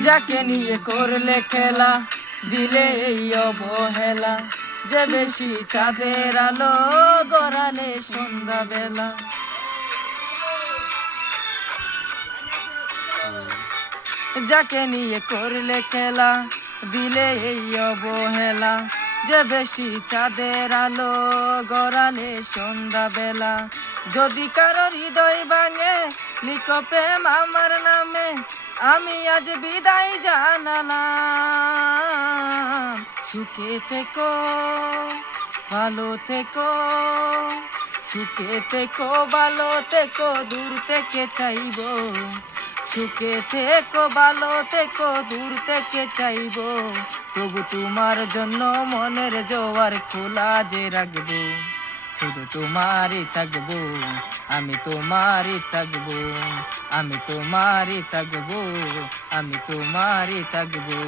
যাকে নিয়ে করলে খেলা দিলে এই অবহেলা, যে বেশি চাঁদের আলো গড়ালে সন্ধ্যা বেলা। যাকে নিয়ে করলে খেলা দিলে এই অবহেলা, যে বেশি চাঁদের আলো গড়ালে সন্ধ্যা বেলা। যদি কারো হৃদয় ভাঙে লিখো প্রেম আমার নামে, আমি আজ বিদায় জানালাম। সুখে থেকো ভালো থেকো, সুখে থেকো ভালো থেকো, দূর থেকে চাইবো। সুখে থেকো ভালো থেকো, দূর থেকে চাইবো। তবু তোমার জন্য মনের জোয়ার খোলা যে রাখবো। শুধু তোমারই থাকবো, আমি তোমারই থাকবো, আমি তোমারই থাকবো, আমি তোমারই থাকবো।